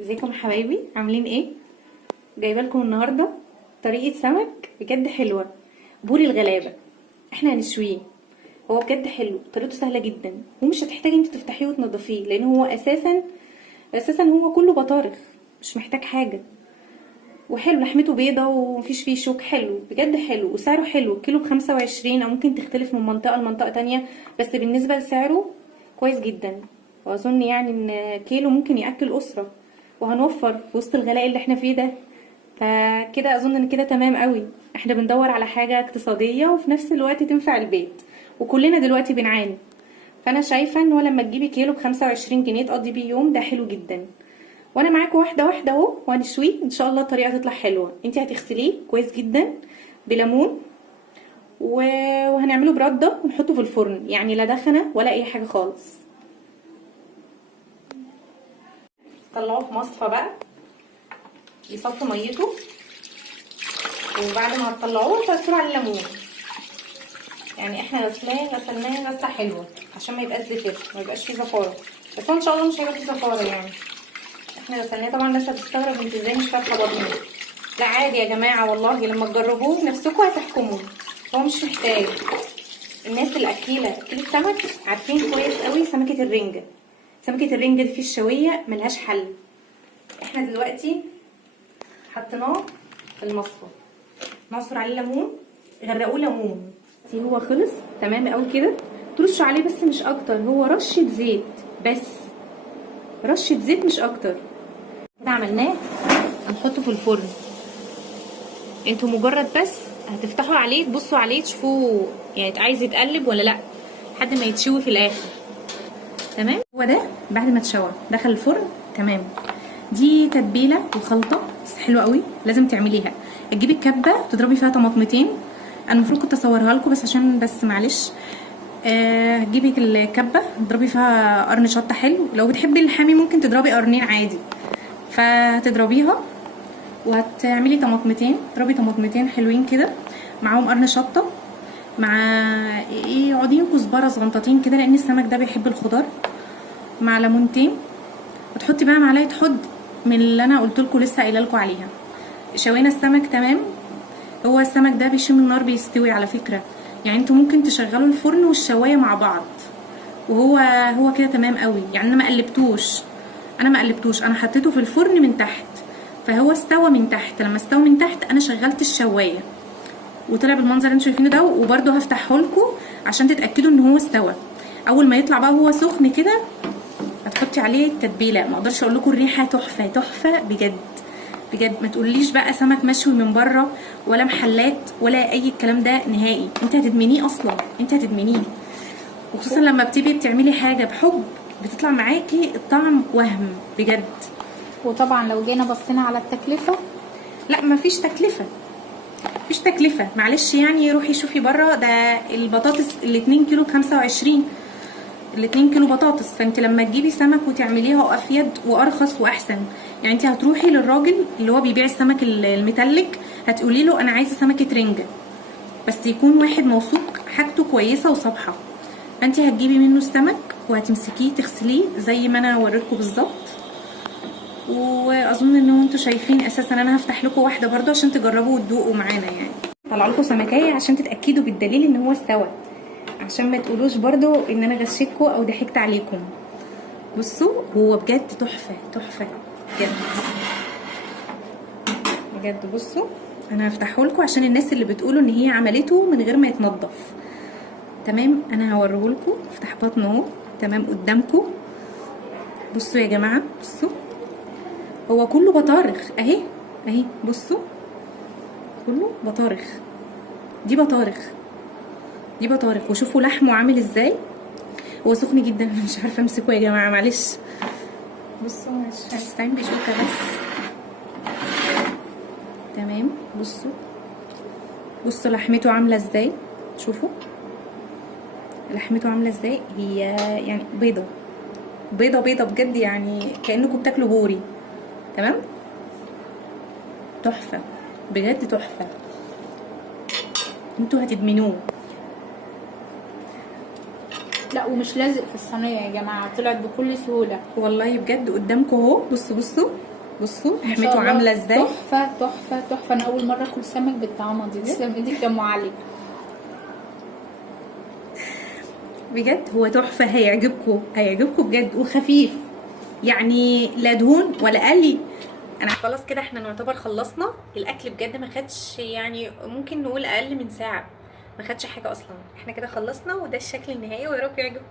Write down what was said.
ازيكم يا حبايبي؟ عاملين ايه؟ جايبه لكم النهارده طريقه سمك بجد حلوه. بوري الغلابه احنا هنشويه. هو بجد حلو، طريقته سهله جدا ومش هتحتاجي انت تفتحيه وتنضفيه، لان هو اساسا هو كله بطارخ، مش محتاج حاجه. وحلو، لحمته بيضه ومفيش فيه شوك، حلو بجد حلو وسعره حلو. كيلو ب25، او ممكن تختلف من منطقه لمنطقه تانية، بس بالنسبه لسعره كويس جدا. واظن يعني ان كيلو ممكن ياكل اسره، وهنوفر في وسط الغلاء اللي احنا فيه ده. فكده اظن ان كده تمام قوي. احنا بندور على حاجه اقتصاديه وفي نفس الوقت تنفع البيت، وكلنا دلوقتي بنعاني. فانا شايفه ان هو لما تجيبي كيلو ب25 جنيه تقضي بيه يوم، ده حلو جدا. وانا معاكم واحده واحده اهو، وهنشويه ان شاء الله. الطريقه هتطلع حلوه. انت هتغسليه كويس جدا بليمون وهنعمله برده ونحطه في الفرن، يعني لا دخنه ولا اي حاجه خالص. طلعوه في مصفى بقى يصفي ميته، وبعد ما تطلعوه تعصروا على الليمون. يعني احنا غسلناه غسله حلوه عشان ما يبقاش زفر، ما يبقاش فيه زفاره. بس هو ان شاء الله مش هيبقى فيه زفاره يعني. احنا غسلناه. طبعا الناس هتستغرب انت ازاي مش فاتحه بطنه. لا عادي يا جماعه، والله لما تجربوه بنفسكم هتحكموا. هو مش محتاج. الناس اللي اكيله سمك عارفين كويس قوي سمكه الرنجه. سمكه الرنجه دي في الشويه ملهاش حل. احنا دلوقتي حطيناه في المصفى، نعصر عليه ليمون، غرقوه ليمون. هو خلص تمام قوي كده. ترشوا عليه بس مش اكتر، هو رشه زيت بس، رشه زيت مش اكتر. كده عملناه. هنحطه في الفرن. انتوا مجرد بس هتفتحوا عليه تبصوا عليه تشوفوه يعني عايز يتقلب ولا لا، لحد ما يتشوي في الاخر. تمام. هو ده بعد ما اتشوى دخل الفرن تمام. دي تتبيله وخلطه بس حلوه قوي، لازم تعمليها. تجيبي الكبه تضربي فيها طماطمتين. انا المفروض كنت اصورها لكم بس عشان معلش. هتجيبي الكبه تضربي فيها قرن شطه حلو، لو بتحبي الحامي ممكن تضربي قرنين عادي. فتضربيها وهتعملي طماطمتين، تضربي طماطمتين حلوين كده معاهم قرن شطه، مع عودين كزبره صغنطتين كده لان السمك ده بيحب الخضار، مع ليمونتين. وتحطي بقى معلقه حد من اللي انا قلت لكم لسه قايله لكم عليها. شوينا السمك تمام. هو السمك ده بيشم النار بيستوي على فكره، يعني انتوا ممكن تشغلوا الفرن والشوايه مع بعض، وهو كده تمام قوي. يعني انا ما قلبتوش، انا حطيته في الفرن من تحت، فهو استوى من تحت. لما استوى من تحت انا شغلت الشوايه وطلع بالمنظر اللي انتوا شايفينه ده. وبرده هفتحه لكم عشان تتاكدوا ان هو استوى. اول ما يطلع بقى هو سخن كده هتحطي عليه التتبيله. ما اقدرش اقول لكم الريحه تحفه تحفه بجد بجد. ما تقوليش بقى سمك مشوي من بره ولا محلات ولا اي الكلام ده نهائي. انت هتدمنيه اصلا، انت هتدمنيه. وخصوصا لما بتبقي بتعملي حاجه بحب بتطلع معاكي الطعم وهم بجد. وطبعا لو جينا بصينا على التكلفه، لا مفيش تكلفه، مفيش تكلفه معلش. يعني روحي شوفي بره، ده البطاطس ال2 كيلو ب25، ال2 كيلو بطاطس. فانت لما تجيبي سمك وتعمليها افيد وارخص واحسن. يعني انت هتروحي للراجل اللي هو بيبيع السمك المتلج، هتقولي له انا عايزه سمكه رنجه، بس يكون واحد موثوق حاجته كويسه وصبحه. فانت هتجيبي منه السمك وهتمسكيه تغسليه زي ما انا وريتكم بالظبط. واظن ان انتوا شايفين اساسا انا هفتح لكم واحده برده عشان تجربوا وتدوقوا معانا. يعني طلع لكم سمكيه عشان تتاكدوا بالدليل ان هو استوى، عشان ما تقولوش برضو ان انا غشيتكم او ضحكت عليكم. بصوا هو بجد تحفه تحفه بجد بجد. بصوا انا هفتحه لكم عشان الناس اللي بتقولوا ان هي عملته من غير ما يتنضف. تمام، انا هوريه لكم. افتح بطنه اهو تمام قدامكم. بصوا يا جماعه، بصوا هو كله بطارخ اهي اهي. بصوا كله بطارخ، دي بطارخ دي بطارخ. وشوفوا لحمه عامل ازاي. هو سخن جدا، انا مش عارفه امسكه يا جماعه معلش. بصوا مش هنستعين بشوكه بس. تمام. بصوا لحمته عامله ازاي. شوفوا لحمته عامله ازاي. هي يعني بيضه بيضه بيضه بجد، يعني كانكم بتاكلوا بوري. تمام، تحفه بجد تحفه. انتوا هتدمنوه. لا ومش لازق في الصينيه يا جماعه، طلعت بكل سهوله. والله بجد قدامكم اهو. بصوا بصوا بصوا ما شاء لحمته الله. عامله ازاي. تحفه تحفه تحفه. انا اول مره اكل سمك بالطعامه دي. تسلم ايدك يا ام علي. بجد هو تحفه، هيعجبكم هيعجبكم بجد، وخفيف يعني، لا دهون ولا قلي. انا خلاص كده احنا نعتبر خلصنا الاكل بجد. ما خدش يعني ممكن نقول اقل من ساعه، ما خدش حاجه اصلا. احنا كده خلصنا وده الشكل النهائي، ويا رب يعجبكم.